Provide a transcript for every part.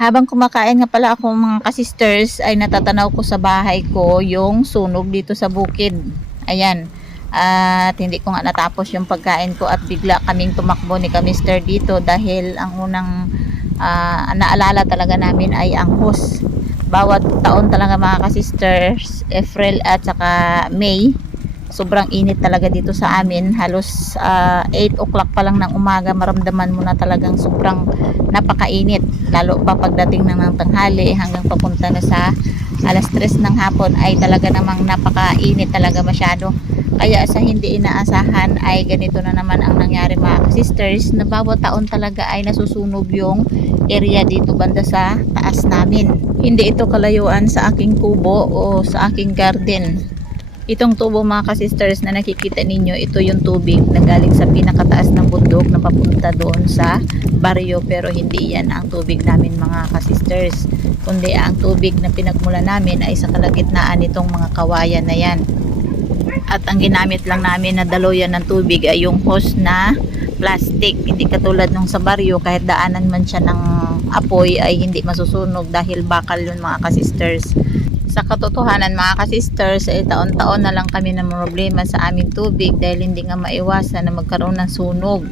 Habang kumakain nga pala ako mga kasisters ay natatanaw ko sa bahay ko yung sunog dito sa bukid. Ayan. At hindi ko nga natapos yung pagkain ko at bigla kaming tumakbo ni kamister dito dahil ang unang naalala talaga namin ay ang hose. Bawat taon talaga mga kasisters, April at saka May, sobrang init talaga dito sa amin. Halos 8 o'clock pa lang ng umaga maramdaman mo na talagang sobrang napakainit, lalo pa pagdating ng tanghali hanggang papunta na sa alas 3 ng hapon ay talaga namang napakainit talaga masyado. Kaya sa hindi inaasahan ay ganito na naman ang nangyari mga sisters, na bawat taon talaga ay nasusunog yung area dito banda sa taas namin. Hindi ito kalayuan sa aking kubo o sa aking garden. Itong tubo mga kasisters na nakikita ninyo, ito yung tubig na galing sa pinakataas ng bundok na papunta doon sa baryo, pero hindi yan ang tubig namin mga kasisters, kundi ang tubig na pinagmula namin ay sa kalagitnaan nitong mga kawayan na yan. At ang ginamit lang namin na daluyan ng tubig ay yung hose na plastic, hindi katulad nung sa baryo, kahit daanan man siya ng apoy ay hindi masusunog dahil bakal yun mga kasisters. Sa katotohanan mga kasisters, taon-taon na lang kami ng problema sa aming tubig dahil hindi nga maiwasan na magkaroon ng sunog.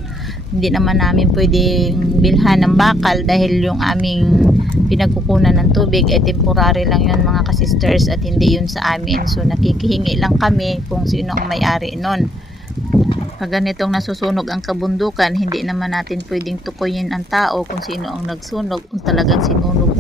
Hindi naman namin pwedeng bilhan ng bakal dahil yung aming pinagkukunan ng tubig ay temporary lang yun mga kasisters at hindi yun sa amin. So nakikihingi lang kami kung sino ang may-ari nun. Pag ganitong nasusunog ang kabundukan, hindi naman natin pwedeng tukuyin ang tao kung sino ang nagsunog, kung talagang sinunog.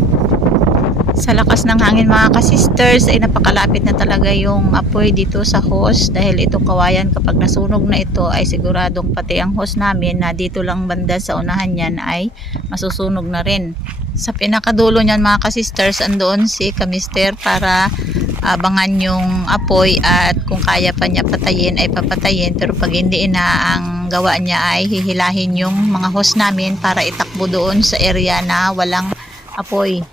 Sa lakas ng hangin mga kasisters ay napakalapit na talaga yung apoy dito sa hose dahil itong kawayan kapag nasunog na ito ay siguradong pati ang hose namin na dito lang banda sa unahan yan ay masusunog na rin. Sa pinakadulo niyan mga kasisters andoon si kamister para abangan yung apoy at kung kaya pa niya patayin ay papatayin, pero pag hindi na, ang gawa niya ay hihilahin yung mga hose namin para itakbo doon sa area na walang apoy.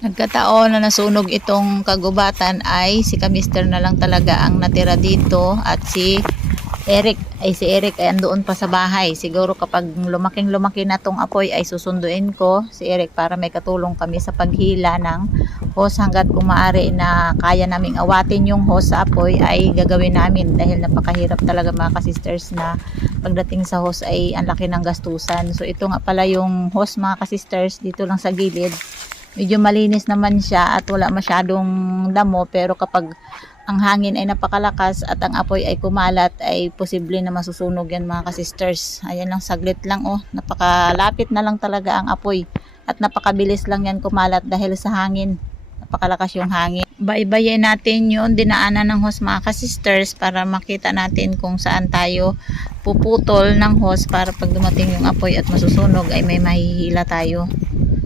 Nagkataon na nasunog itong kagubatan ay si kamister na lang talaga ang natira dito at si Eric ay andoon pa sa bahay. Siguro kapag lumaki na tong apoy ay susunduin ko si Eric para may katulong kami sa paghila ng hose hanggat kung maaari na kaya naming awatin yung hose sa apoy ay gagawin namin dahil napakahirap talaga mga kasisters na pagdating sa hose ay ang laki ng gastusan. So ito nga pala yung hose mga kasisters dito lang sa gilid. Medyo malinis naman siya at wala masyadong damo, pero kapag ang hangin ay napakalakas at ang apoy ay kumalat ay posible na masusunog yan mga kasisters. Ayan lang, saglit lang napakalapit na lang talaga ang apoy at napakabilis lang yan kumalat dahil sa hangin, napakalakas yung hangin. Baybayin natin yung dinaanan ng hose mga kasisters para makita natin kung saan tayo puputol ng hose para pag dumating yung apoy at masusunog ay may mahihila tayo,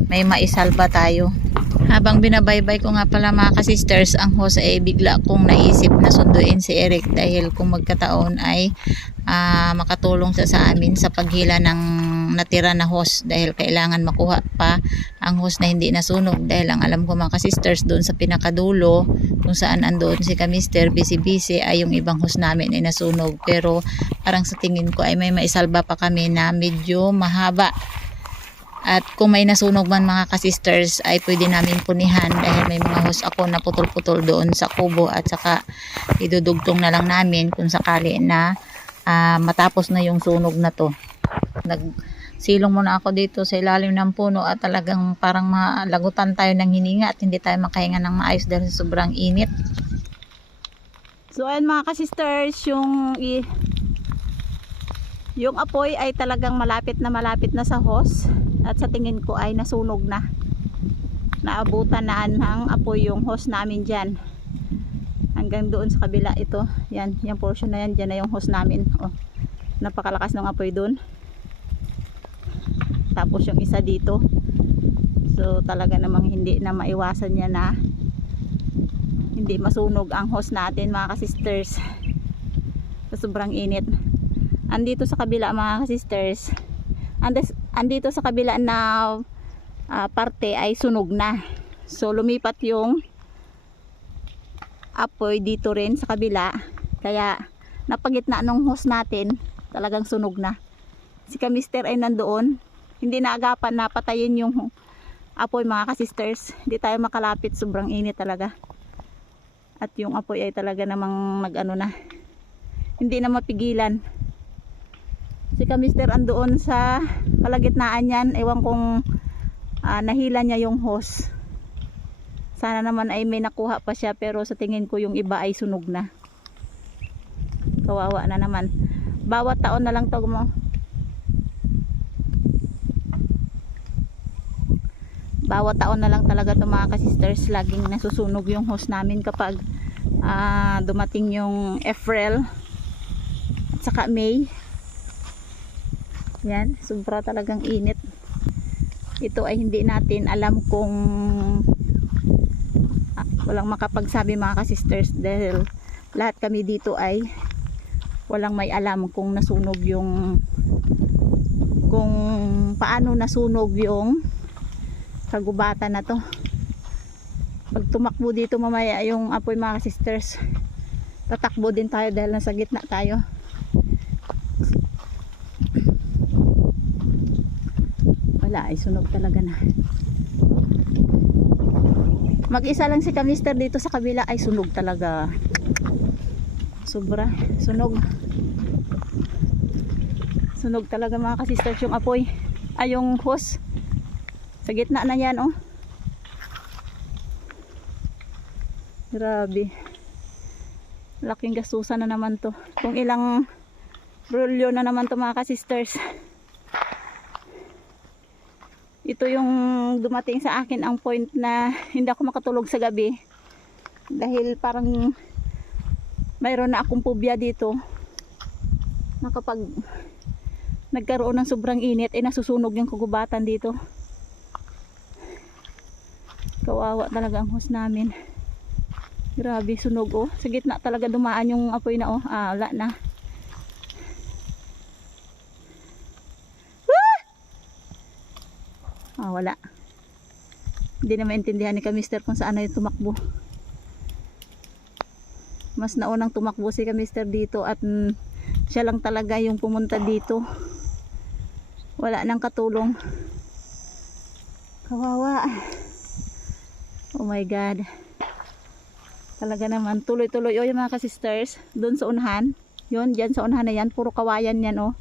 may maisalba tayo. Habang binabaybay ko nga pala mga kasisters ang hose ay bigla kong naisip na sunduin si Eric dahil kung magkataon ay makatulong siya sa amin sa paghila ng natira na hose dahil kailangan makuha pa ang hose na hindi nasunog dahil ang alam ko mga kasisters doon sa pinakadulo kung saan andoon si kamister busy ay yung ibang hose namin ay nasunog, pero parang sa tingin ko ay may maisalba pa kami na medyo mahaba. At kung may nasunog man mga kasisters ay pwede namin punihan dahil may mga hose ako na putol-putol doon sa kubo at saka idudugtong na lang namin kung sakali na matapos na yung sunog na to. Nagsilong muna ako dito sa ilalim ng puno at talagang parang malagutan tayo ng hininga at hindi tayo makahinga ng maayos dahil sobrang init. So ayun mga kasisters, yung apoy ay talagang malapit na sa hose. At sa tingin ko ay nasunog na. Naabutan na ng apoy yung hose namin dyan. Hanggang doon sa kabila ito. Yan, yung portion na yan. Dyan na yung hose namin. Oh, napakalakas ng apoy doon. Tapos yung isa dito. So talaga namang hindi na maiwasan niya na hindi masunog ang hose natin mga kasisters. Sa sobrang init. Andito sa kabila mga kasisters. Andito sa kabila na parte ay sunog na. So lumipat yung apoy dito rin sa kabila. Kaya napagitna ng hose natin talagang sunog na. Si kamister ay nandoon. Hindi naagapan na patayin yung apoy mga ka-sisters. Hindi tayo makalapit, sobrang init talaga. At yung apoy ay talaga namang nag-ano na. Hindi na mapigilan. Si ka-mister andoon sa kalagitnaan yan. Ewan kong nahila niya yung hose. Sana naman ay may nakuha pa siya, pero sa tingin ko yung iba ay sunog na. Kawawa na naman. Bawat taon na lang to mo. Bawat taon na lang talaga to mga ka-sisters, laging nasusunog yung hose namin kapag dumating yung April at saka May. Yan, sobra talagang init. Ito ay hindi natin alam kung walang makapagsabi mga ka-sisters, dahil lahat kami dito ay walang may alam kung nasunog yung, kung paano nasunog yung kagubatan na to. Pag tumakbo dito mamaya yung apoy mga sisters, tatakbo din tayo dahil nasa gitna tayo. Wala, ay sunog talaga na. Mag-isa lang si ka-mister dito sa kabila, ay sunog talaga. Sobra, sunog. Sunog talaga mga ka-sisters yung apoy. Ay yung hose. Sa gitna na yan, oh. Grabe. Laking gastusan na naman to. Kung ilang rolyo na naman to mga ka-sisters. Ito yung dumating sa akin ang point na hindi ako makatulog sa gabi. Dahil parang mayroon na akong phobia dito. Na kapag nagkaroon ng sobrang init, nasusunog yung kagubatan dito. Kawawa talaga ang hose namin. Grabe, sunog, oh. Sa gitna talaga dumaan yung apoy na, oh. Wala na. Wala. Hindi na maintindihan ni ka-mister kung saan na yung tumakbo. Mas naunang tumakbo si ka-mister dito at siya lang talaga yung pumunta dito. Wala nang katulong. Kawawa. Oh my God. Talaga naman. Tuloy-tuloy. O yung mga ka-sisters. Doon sa unahan. Yun. Dyan sa unahan na yan. Puro kawayan yan, oh.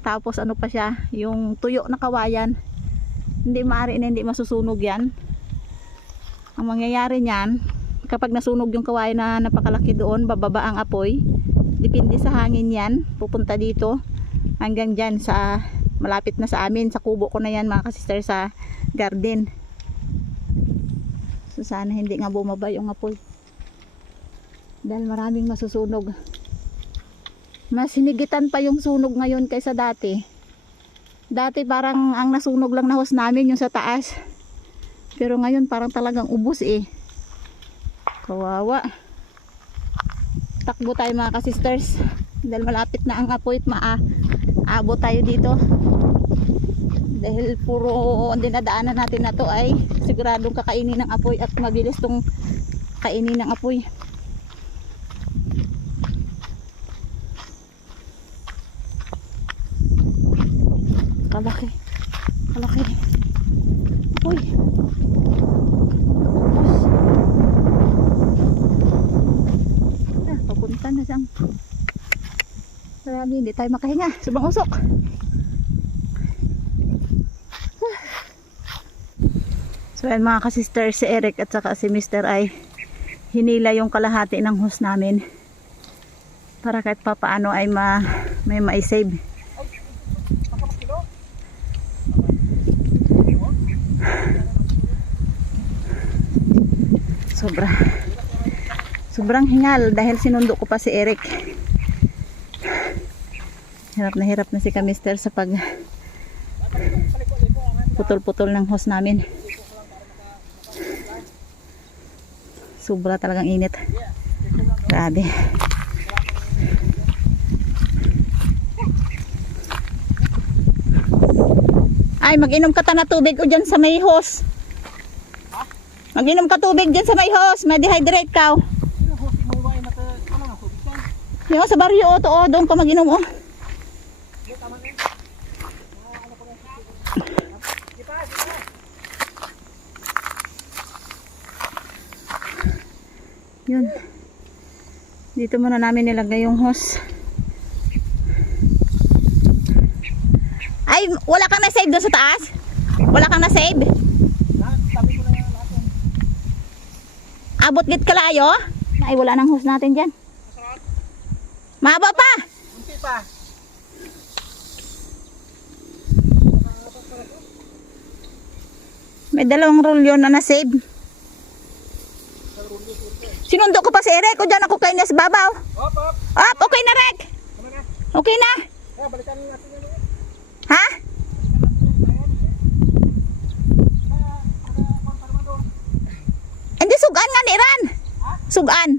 Tapos ano pa siya. Yung tuyo na kawayan. Hindi maaari na hindi masusunog yan. Ang mangyayari niyan, kapag nasunog yung kawayan na napakalaki doon, bababa ang apoy. Depende sa hangin yan. Pupunta dito. Hanggang dyan sa malapit na sa amin. Sa kubo ko na yan mga ka-sisters, sa garden. So sana hindi nga bumaba yung apoy. Dahil maraming masusunog. Mas hinigitan pa yung sunog ngayon kaysa dati. Dati parang ang nasunog lang na hose namin yung sa taas. Pero ngayon parang talagang ubos eh. Kawawa. Takbo tayo mga ka-sisters. Dahil malapit na ang apoy at maabot tayo dito. Dahil puro dinadaanan natin na to ay siguradong kakainin ng apoy at mabilis tong kainin ng apoy. Kalaki. Kalaki. Apoy. Papunta na siyang. Grabe, hindi tayo makahinga. Subang usok. So yan mga ka-sister, si Eric at saka si Mr. ay hinila yung kalahati ng hose namin para kahit papaano ay may ma-save. Sobrang hingal dahil sinundo ko pa si Eric. Hirap na si ka-mister sa pag putol-putol ng hose namin. Sobra talagang init. Grabe. Ay, mag-inom ka ta na tubig o dyan sa may hose. Mag-inom ka tubig dyan sa may hose. Ma-dehydrate ka. Yung sa baryo o to, o, doon ka mag-inom o. Yun. Dito muna namin nilagay yung hose. Ay, wala kang na-save doon sa taas? Wala kang na-save? Sabi ko na yung lahat yan. Abot git kalayo? Ay, wala nang hose natin dyan. Mahaba pa! Hindi pa. May dalawang rolyo na na-save. Sinundo ko pa si Eric. O dyan ako kayo na sa babaw. Hop, hop. Up, okay na, Rek. Ano na? Okay na. Balikan natin yan. Ha? Hindi, sugaan nga ni Ran. Sugaan.